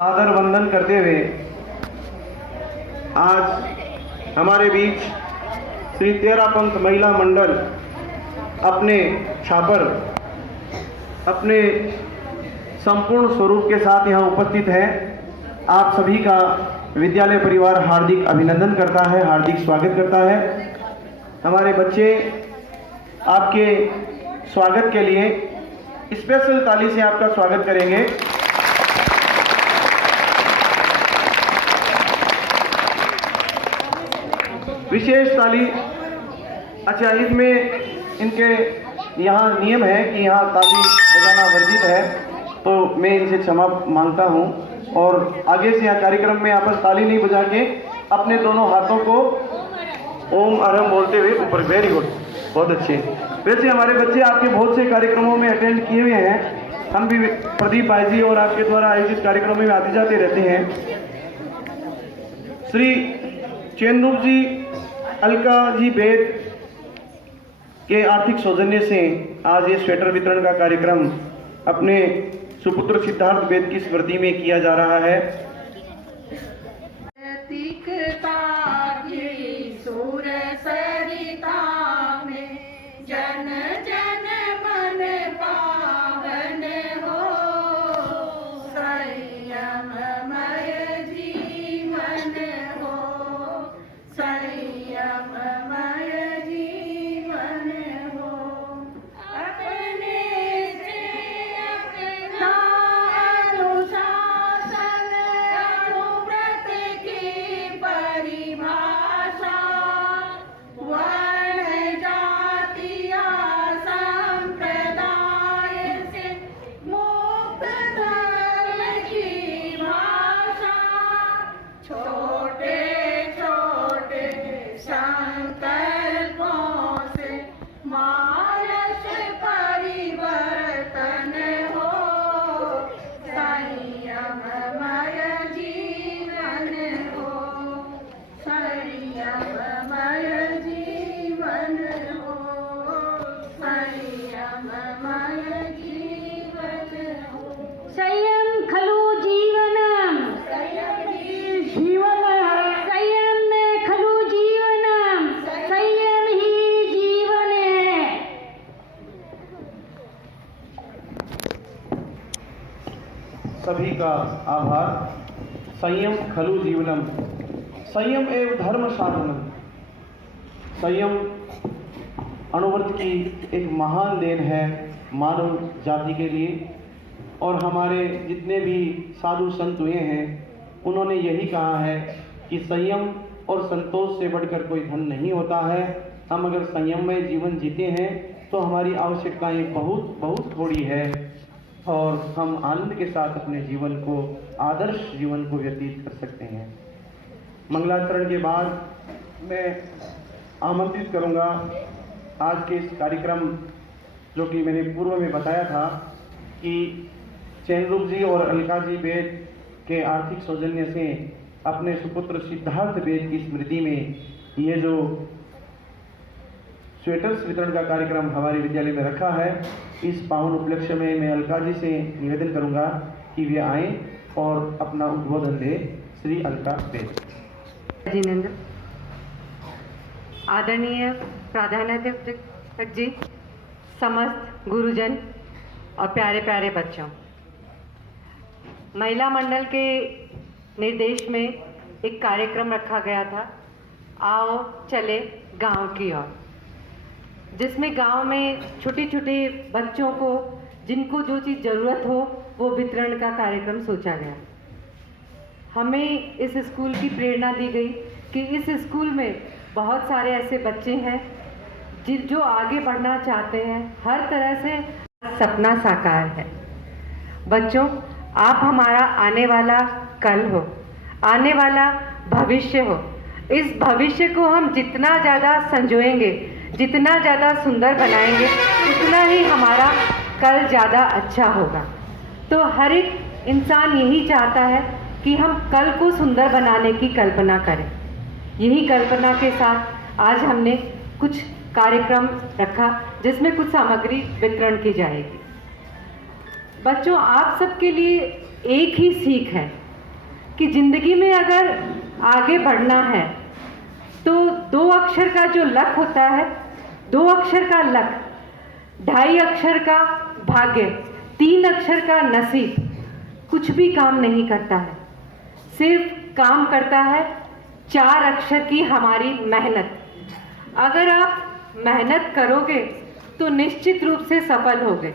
आदर वंदन करते हुए आज हमारे बीच श्री तेरापंथ महिला मंडल अपने छापर अपने संपूर्ण स्वरूप के साथ यहाँ उपस्थित है। आप सभी का विद्यालय परिवार हार्दिक अभिनंदन करता है, हार्दिक स्वागत करता है। हमारे बच्चे आपके स्वागत के लिए स्पेशल ताली से आपका स्वागत करेंगे। विशेष ताली। अच्छा, इसमें इनके यहाँ नियम है कि यहाँ ताली बजाना वर्जित है, तो मैं इनसे क्षमा मांगता हूँ और आगे से यहाँ कार्यक्रम में आपस ताली नहीं बजा के अपने दोनों हाथों को ओम अरहम बोलते हुए ऊपर। वेरी गुड, बहुत अच्छे। वैसे हमारे बच्चे आपके बहुत से कार्यक्रमों में अटेंड किए हुए हैं। हम भी प्रदीप भाई जी और आपके द्वारा आयोजित कार्यक्रमों में आते जाते रहते हैं। श्री चैनरूप जी, अलका जी बेद के आर्थिक सौजन्य से आज ये स्वेटर वितरण का कार्यक्रम अपने सुपुत्र सिद्धार्थ बेद की स्मृति में किया जा रहा है। जन जन मन पावन हो, संयममय जीवन हो, संयममय जीवन हो। अपने से अपना अनुशासन, अनुव्रत की परिभाषा, सभी का आभार। संयम खलु जीवनम, संयम एवं धर्म साधनम। संयम अनुव्रत की एक महान देन है मानव जाति के लिए, और हमारे जितने भी साधु संत हुए हैं उन्होंने यही कहा है कि संयम और संतोष से बढ़कर कोई धन नहीं होता है। हम अगर संयममय जीवन जीते हैं तो हमारी आवश्यकताएं बहुत बहुत थोड़ी है और हम आनंद के साथ अपने जीवन को, आदर्श जीवन को व्यतीत कर सकते हैं। मंगलाचरण के बाद मैं आमंत्रित करूंगा आज के इस कार्यक्रम, जो कि मैंने पूर्व में बताया था कि चैनरूप जी और अलका जी बेद के आर्थिक सौजन्य से अपने सुपुत्र सिद्धार्थ बेद की स्मृति में ये जो स्वेटर्स वितरण का कार्यक्रम हमारे विद्यालय में रखा है, इस पावन उपलक्ष्य में मैं अलका जी से निवेदन करूंगा कि वे आएं और अपना उद्बोधन दें। श्री अलका बेद। जिनेंद्र, आदरणीय प्राधान्याध्यक्ष जी, समस्त गुरुजन और प्यारे प्यारे बच्चों, महिला मंडल के निर्देश में एक कार्यक्रम रखा गया था, आओ चले गांव की ओर, जिसमें गांव में छोटे छोटे बच्चों को जिनको जो चीज़ ज़रूरत हो वो वितरण का कार्यक्रम सोचा गया। हमें इस स्कूल की प्रेरणा दी गई कि इस स्कूल में बहुत सारे ऐसे बच्चे हैं जो आगे बढ़ना चाहते हैं, हर तरह से सपना साकार है। बच्चों, आप हमारा आने वाला कल हो, आने वाला भविष्य हो। इस भविष्य को हम जितना ज़्यादा संजोएंगे, जितना ज़्यादा सुंदर बनाएंगे, उतना ही हमारा कल ज़्यादा अच्छा होगा। तो हर एक इंसान यही चाहता है कि हम कल को सुंदर बनाने की कल्पना करें। यही कल्पना के साथ आज हमने कुछ कार्यक्रम रखा जिसमें कुछ सामग्री वितरण की जाएगी। बच्चों, आप सबके लिए एक ही सीख है कि ज़िंदगी में अगर आगे बढ़ना है तो 2 अक्षर का जो लक होता है, 2 अक्षर का लक, 2.5 अक्षर का भाग्य, 3 अक्षर का नसीब कुछ भी काम नहीं करता है। सिर्फ काम करता है 4 अक्षर की हमारी मेहनत। अगर आप मेहनत करोगे तो निश्चित रूप से सफल होगे।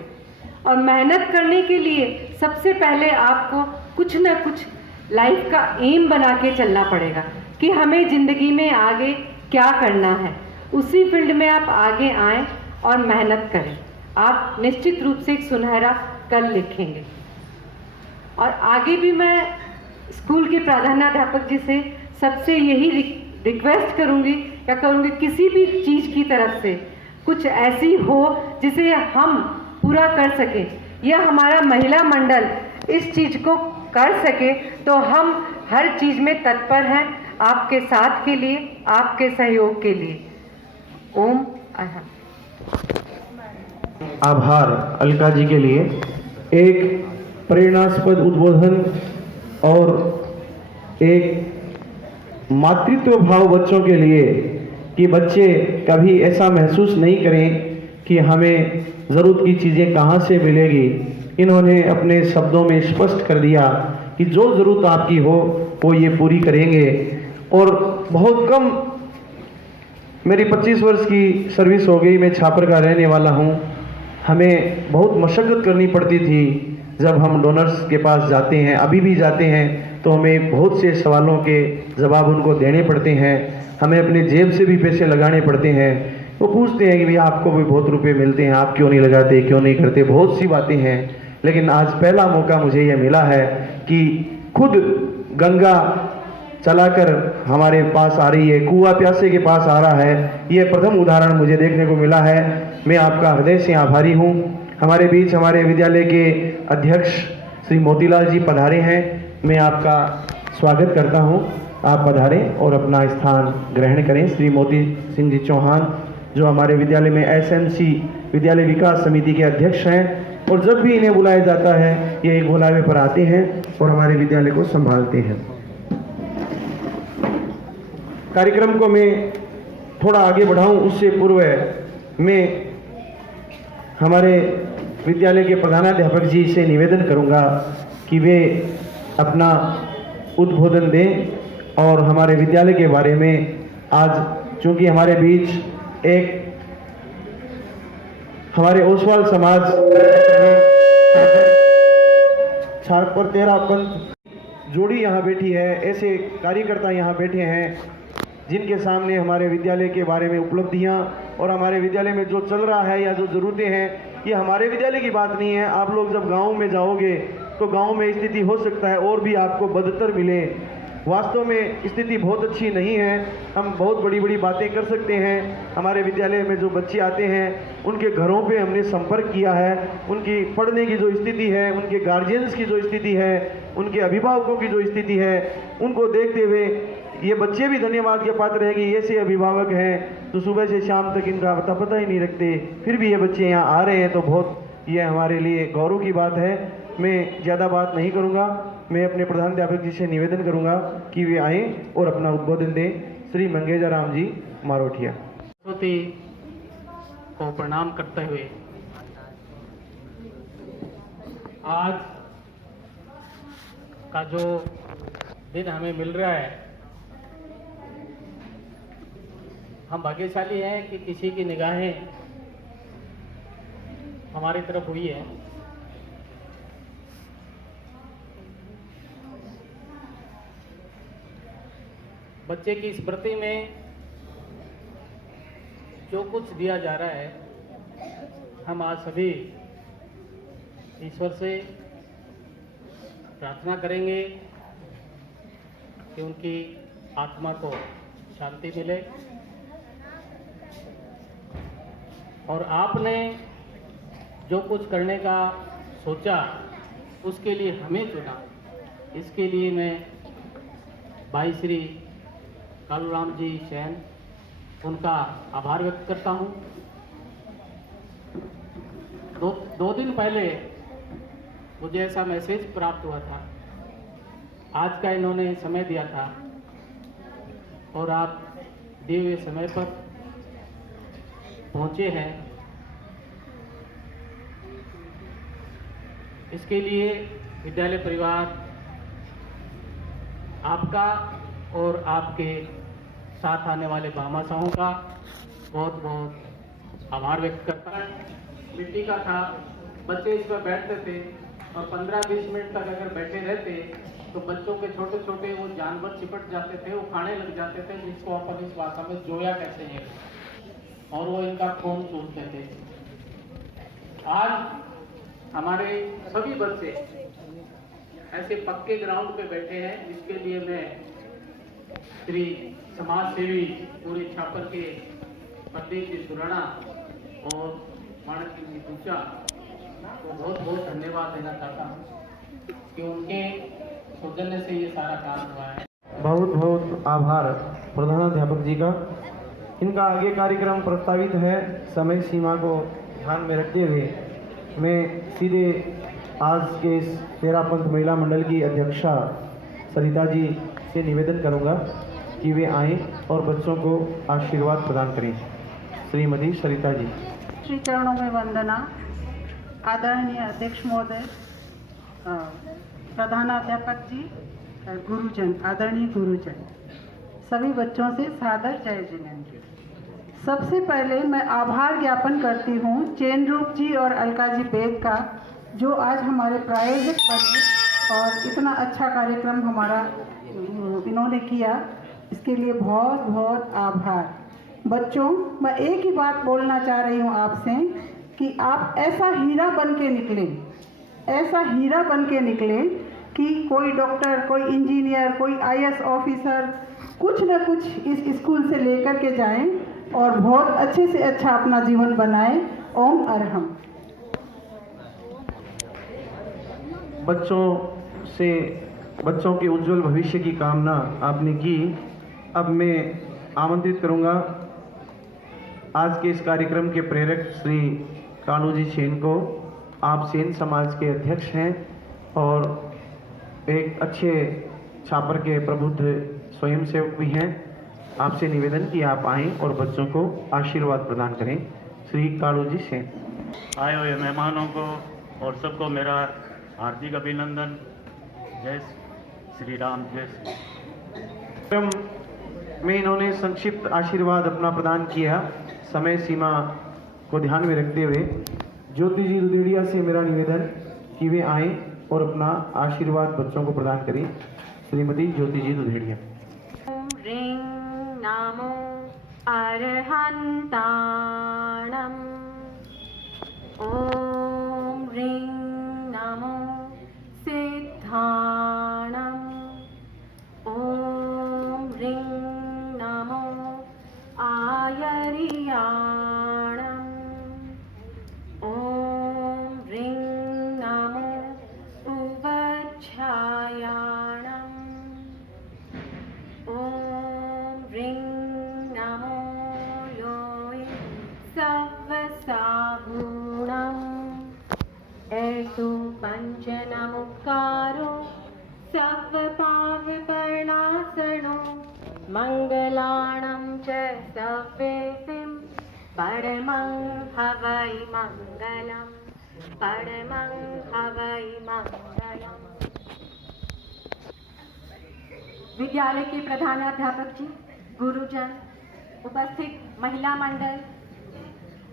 और मेहनत करने के लिए सबसे पहले आपको कुछ ना कुछ लाइफ का एम बना के चलना पड़ेगा कि हमें ज़िंदगी में आगे क्या करना है। उसी फील्ड में आप आगे आएं और मेहनत करें, आप निश्चित रूप से एक सुनहरा कल लिखेंगे। और आगे भी मैं स्कूल के प्रधानाध्यापक जी से सबसे यही रिक्वेस्ट करूंगी या करूंगी, किसी भी चीज़ की तरफ से कुछ ऐसी हो जिसे हम पूरा कर सकें या हमारा महिला मंडल इस चीज़ को कर सके, तो हम हर चीज़ में तत्पर हैं आपके साथ के लिए, आपके सहयोग के लिए। ओम आभार अलका जी के लिए। एक प्रेरणास्पद उद्बोधन और एक मातृत्व भाव बच्चों के लिए कि बच्चे कभी ऐसा महसूस नहीं करें कि हमें ज़रूरत की चीज़ें कहाँ से मिलेगी। इन्होंने अपने शब्दों में स्पष्ट कर दिया कि जो ज़रूरत आपकी हो वो ये पूरी करेंगे। और बहुत कम, मेरी 25 वर्ष की सर्विस हो गई, मैं छापर का रहने वाला हूँ। हमें बहुत मशक्क़त करनी पड़ती थी जब हम डोनर्स के पास जाते हैं, अभी भी जाते हैं तो हमें बहुत से सवालों के जवाब उनको देने पड़ते हैं। हमें अपने जेब से भी पैसे लगाने पड़ते हैं। वो पूछते हैं कि भैया आपको भी बहुत रुपए मिलते हैं, आप क्यों नहीं लगाते, क्यों नहीं करते, बहुत सी बातें हैं। लेकिन आज पहला मौका मुझे यह मिला है कि खुद गंगा चलाकर हमारे पास आ रही है, कुआं प्यासे के पास आ रहा है। ये प्रथम उदाहरण मुझे देखने को मिला है। मैं आपका हृदय से आभारी हूँ। हमारे बीच हमारे विद्यालय के अध्यक्ष श्री मोतीलाल जी पधारे हैं। मैं आपका स्वागत करता हूँ, आप पधारें और अपना स्थान ग्रहण करें। श्री मोती सिंह जी चौहान जो हमारे विद्यालय में SMC विद्यालय विकास समिति के अध्यक्ष हैं, और जब भी इन्हें बुलाया जाता है ये एक बुलावे पर आते हैं और हमारे विद्यालय को संभालते हैं। कार्यक्रम को मैं थोड़ा आगे बढ़ाऊं उससे पूर्व मैं हमारे विद्यालय के प्रधानाध्यापक जी से निवेदन करूंगा कि वे अपना उद्बोधन दें और हमारे विद्यालय के बारे में। आज चूंकि हमारे बीच एक हमारे ओसवाल समाज छात्र 13 पंथ जोड़ी यहाँ बैठी है, ऐसे कार्यकर्ता यहाँ बैठे हैं जिनके सामने हमारे विद्यालय के बारे में उपलब्धियाँ और हमारे विद्यालय में जो चल रहा है या जो ज़रूरतें हैं, ये हमारे विद्यालय की बात नहीं है। आप लोग जब गांव में जाओगे तो गांव में स्थिति हो सकता है और भी आपको बदतर मिले। वास्तव में स्थिति बहुत अच्छी नहीं है। हम बहुत बड़ी बड़ी बातें कर सकते हैं। हमारे विद्यालय में जो बच्चे आते हैं उनके घरों पे हमने संपर्क किया है, उनकी पढ़ने की जो स्थिति है, उनके गार्जियंस की जो स्थिति है, उनके अभिभावकों की जो स्थिति है, उनको देखते हुए ये बच्चे भी धन्यवाद के पात्र हैं कि ऐसे अभिभावक हैं तो सुबह से शाम तक इनका पता ही नहीं रखते, फिर भी ये बच्चे यहाँ आ रहे हैं, तो बहुत ये हमारे लिए गौरव की बात है। मैं ज़्यादा बात नहीं करूँगा, मैं अपने प्रधानाध्यापक जी से निवेदन करूँगा कि वे आएँ और अपना उद्बोधन दें। श्री मंगेजा राम जी मारोठिया। सरस्वती को प्रणाम करते हुए आज का जो दिन हमें मिल रहा है, हम भाग्यशाली हैं कि किसी की निगाहें हमारी तरफ हुई है। बच्चे की स्मृति में जो कुछ दिया जा रहा है, हम आज सभी ईश्वर से प्रार्थना करेंगे कि उनकी आत्मा को शांति मिले। और आपने जो कुछ करने का सोचा उसके लिए हमें चुना, इसके लिए मैं भाई श्री कालूराम जी सैन उनका आभार व्यक्त करता हूँ। दो दिन पहले मुझे ऐसा मैसेज प्राप्त हुआ था, आज का इन्होंने समय दिया था और आप दिए हुए समय पर पहुंचे हैं, इसके लिए विद्यालय परिवार आपका और आपके साथ आने वाले भामाशाहों का बहुत बहुत आभार व्यक्त करता है। मिट्टी का था, बच्चे इस पर बैठते थे और 15-20 मिनट तक अगर बैठे रहते तो बच्चों के छोटे छोटे वो जानवर चिपट जाते थे, वो खाने लग जाते थे, जिसको अपन इस भाषा में जोया कहते हैं, और वो इनका खून चूसते थे। आज हमारे सभी बच्चे ऐसे पक्के ग्राउंड पे बैठे हैं, जिसके लिए मैं श्री समाज सेवी पूरी छापर के प्रदीप जी सुराणा और मानक जी पूछा को बहुत बहुत धन्यवाद देना चाहता हूँ कि उनके सौजन्य से ये सारा काम हुआ है। बहुत बहुत आभार प्रधानाध्यापक जी का। इनका आगे कार्यक्रम प्रस्तावित है। समय सीमा को ध्यान में रखते हुए मैं सीधे आज के इस तेरापंथ महिला मंडल की अध्यक्षा सरिता जी से निवेदन करूंगा कि वे आएं और बच्चों को आशीर्वाद प्रदान करें। श्रीमती सरिता जी। श्री चरणों में वंदना। आदरणीय अध्यक्ष महोदय, प्रधानाध्यापक जी, गुरुजन, आदरणीय गुरुजन, सभी बच्चों से सादर जय जिनेंद्र। सबसे पहले मैं आभार ज्ञापन करती हूँ चैनरूप जी और अलका जी बेग का, जो आज हमारे प्रायोजक बने और इतना अच्छा कार्यक्रम हमारा इन्होंने किया, इसके लिए बहुत बहुत आभार। बच्चों, मैं एक ही बात बोलना चाह रही हूँ आपसे कि आप ऐसा हीरा बन के निकले, ऐसा हीरा बन के निकले कि कोई डॉक्टर, कोई इंजीनियर, कोई आईएएस ऑफिसर कुछ न कुछ इस स्कूल से लेकर के जाएं और बहुत अच्छे से अच्छा अपना जीवन बनाएं। ओम अरहम। बच्चों के उज्जवल भविष्य की कामना आपने की। अब मैं आमंत्रित करूंगा आज के इस कार्यक्रम के प्रेरक श्री कालू जी सेन को। आप सेन समाज के अध्यक्ष हैं और एक अच्छे छापर के प्रबुद्ध स्वयंसेवक भी हैं। आपसे निवेदन कि आप आएं और बच्चों को आशीर्वाद प्रदान करें। श्री कालू जी सेन। आए हुए मेहमानों को और सबको मेरा हार्दिक अभिनंदन। जय श्री राम, जय श्री। में इन्होंने संक्षिप्त आशीर्वाद अपना प्रदान किया। समय सीमा को ध्यान में रखते हुए ज्योति जी दुदेड़िया से मेरा निवेदन कि वे आएं और अपना आशीर्वाद बच्चों को प्रदान करें। श्रीमती ज्योति जी दुदेड़िया। ह्रीं नमो अरहन्ताणम्। ॐ ह्रीं नमो सिद्धाणम्। ॐ ह्रीं नमो आयर्याणम्। ॐ ह्रीं नमो उवच्छायाणम्। ॐ ह्रीं नमो लोय सव्वसाहूणम्। एतु पञ्चनमुक्कारो सव्वपावपर्णासनो मङ्गलाणं च सव्वेतिं परमं हवै मङ्गलम्। परमं हवै मङ्गलम्। विद्यालय के प्रधानाध्यापक जी, गुरुजन, उपस्थित महिला मंडल,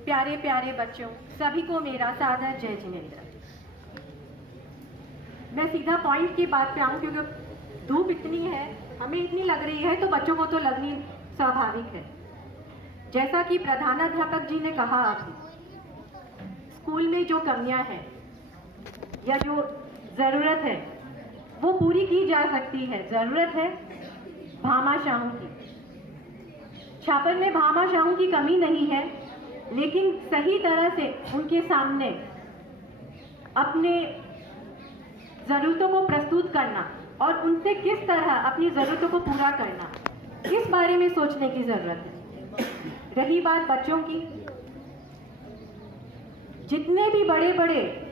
प्यारे प्यारे बच्चों, सभी को मेरा सादर जय जिनेंद्र। मैं सीधा पॉइंट की बात पे आऊँ, क्योंकि धूप इतनी है, हमें इतनी लग रही है, तो बच्चों को तो लगनी स्वाभाविक है। जैसा कि प्रधानाध्यापक जी ने कहा, स्कूल में जो कमियां हैं या जो ज़रूरत है वो पूरी की जा सकती है। ज़रूरत है भामाशाहों की। छापर में भामाशाहों की कमी नहीं है, लेकिन सही तरह से उनके सामने अपने ज़रूरतों को प्रस्तुत करना और उनसे किस तरह अपनी ज़रूरतों को पूरा करना, इस बारे में सोचने की ज़रूरत है। रही बात बच्चों की, जितने भी बड़े बड़े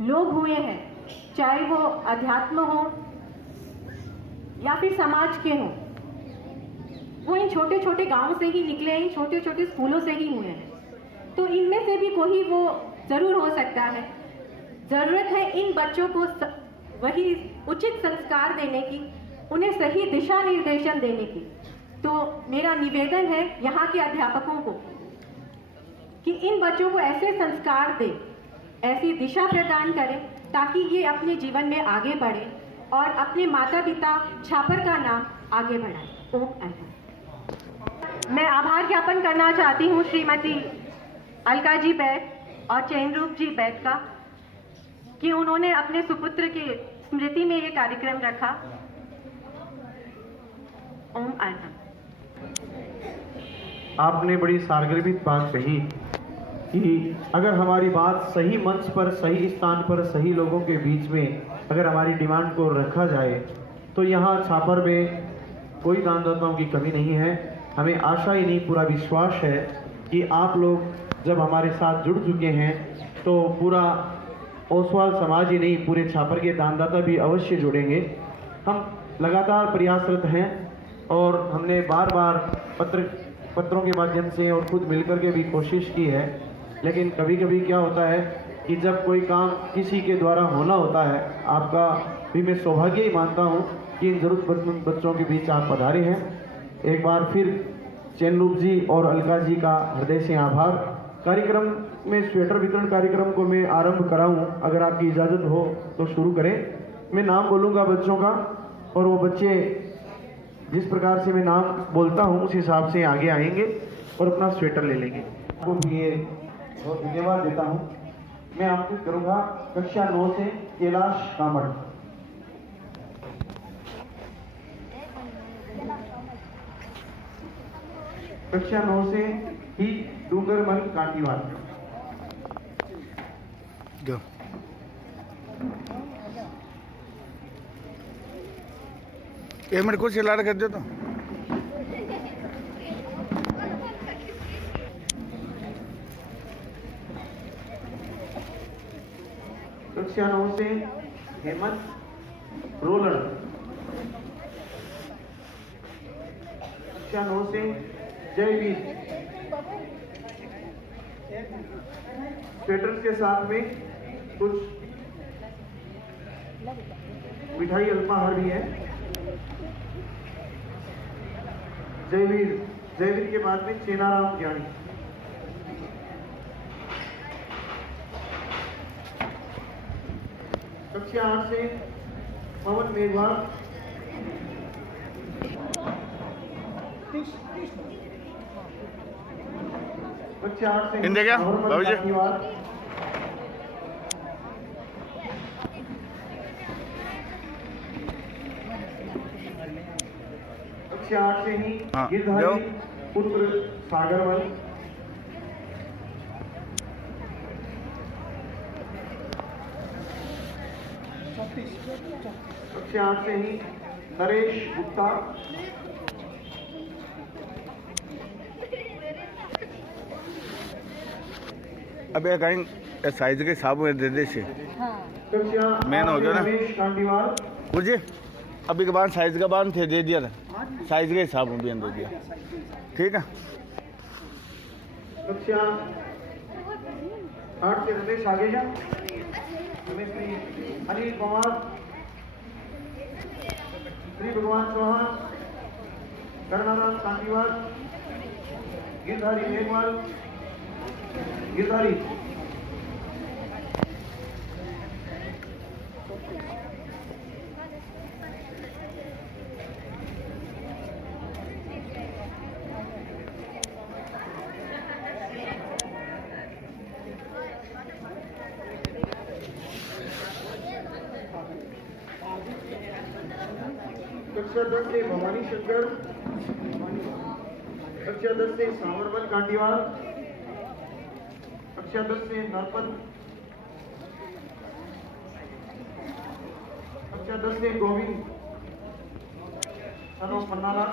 लोग हुए हैं चाहे वो अध्यात्म हो या फिर समाज के हों, वो इन छोटे छोटे गांवों से ही निकले, इन छोटे छोटे स्कूलों से ही हुए हैं। तो इनमें से भी कोई वो ज़रूर हो सकता है। ज़रूरत है इन बच्चों को वही उचित संस्कार देने की, उन्हें सही दिशा निर्देशन देने की। तो मेरा निवेदन है यहाँ के अध्यापकों को कि इन बच्चों को ऐसे संस्कार दें, ऐसी दिशा प्रदान करें ताकि ये अपने जीवन में आगे बढ़े और अपने माता पिता छापर का नाम आगे बढ़ाएं। ओम अनंत। मैं आभार ज्ञापन करना चाहती हूँ श्रीमती अलका जी बैद और चैनरूप जी बैद का कि उन्होंने अपने सुपुत्र की स्मृति में ये कार्यक्रम रखा। ओम अनंत। आपने बड़ी सारगर्भित बात कही कि अगर हमारी बात सही मंच पर, सही स्थान पर, सही लोगों के बीच में अगर हमारी डिमांड को रखा जाए तो यहाँ छापर में कोई दानदाताओं की कमी नहीं है। हमें आशा ही नहीं, पूरा विश्वास है कि आप लोग जब हमारे साथ जुड़ चुके हैं तो पूरा ओसवाल समाज ही नहीं, पूरे छापर के दानदाता भी अवश्य जुड़ेंगे। हम लगातार प्रयासरत हैं और हमने बार बार पत्रों के माध्यम से और खुद मिलकर के भी कोशिश की है, लेकिन कभी कभी क्या होता है कि जब कोई काम किसी के द्वारा होना होता है, आपका भी मैं सौभाग्य ही मानता हूँ कि इन ज़रूरतमंद बच्चों के बीच आप पधारे हैं। एक बार फिर चैनरूप जी और अलका जी का हृदय से आभार। कार्यक्रम में स्वेटर वितरण कार्यक्रम को मैं आरंभ कराऊं, अगर आपकी इजाज़त हो तो शुरू करें। मैं नाम बोलूँगा बच्चों का और वो बच्चे जिस प्रकार से मैं नाम बोलता हूँ उस हिसाब से आगे आएंगे और अपना स्वेटर ले लेंगे। आपको भी ये बहुत धन्यवाद देता हूँ। मैं आपको करूँगा कक्षा 9 से कैलाश कामड़। कक्षा 9 से ही डूंगरमल कांटीवाल। एक मिनट कुछ लाड़ कर दो तो कक्षा 9 से हेमंत रोलड़। कक्षा 9 से जयवीर। स्वेटर्स के साथ में कुछ मिठाई अल्पाहार भी है। जयवीर के बाद में चेनाराम ज्ञानी। कक्षा 8 से पवन मेघवाल। कक्षा 8 से इंदे क्या बाबू जी? कक्षा 8 से ही हाँ, गिरधारी पुत्र सागरवल। कक्षा 8 से ही नरेश गुप्ता। अब कहीं साइज के हिसाब में दे दे से कक्षा मेन हो जाए ना रमेश कांटीवाल। बुझे अभी के बाद साइज का बांध थे दे दिया था, साइज के हिसाब में भी दे दिया। ठीक है। कक्षा 8 से रमेश आगेजा। अनिल पवार, श्री भगवान चौहान, करणाराम कांटीवाल, गिरधारी मेघवाल, गिरधारी। कक्षा 10 से भवानी शंकर। कक्षा 10 से सावरमल कांटीवाल। कक्षा 10 से नरपत। कक्षा 10 से गोविंद सनो पन्नाला।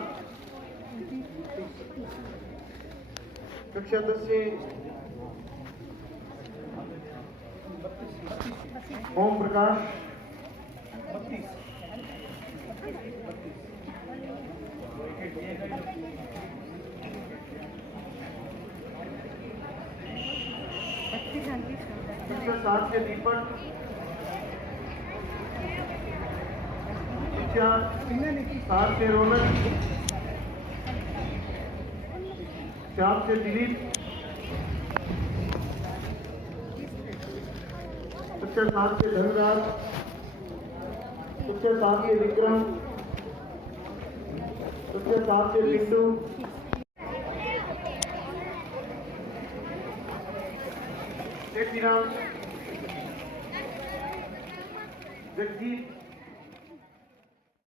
कक्षा 10 से ओम प्रकाश पिक्चर 7 से दीपक, पिक्चर 7 से रौनक, 7 से दिलीप, पिक्चर 7 से धनराज, पिक्चर 7 से विक्रम, पिक्चर 7 से पिंटू, जय श्री राम, जगजीत,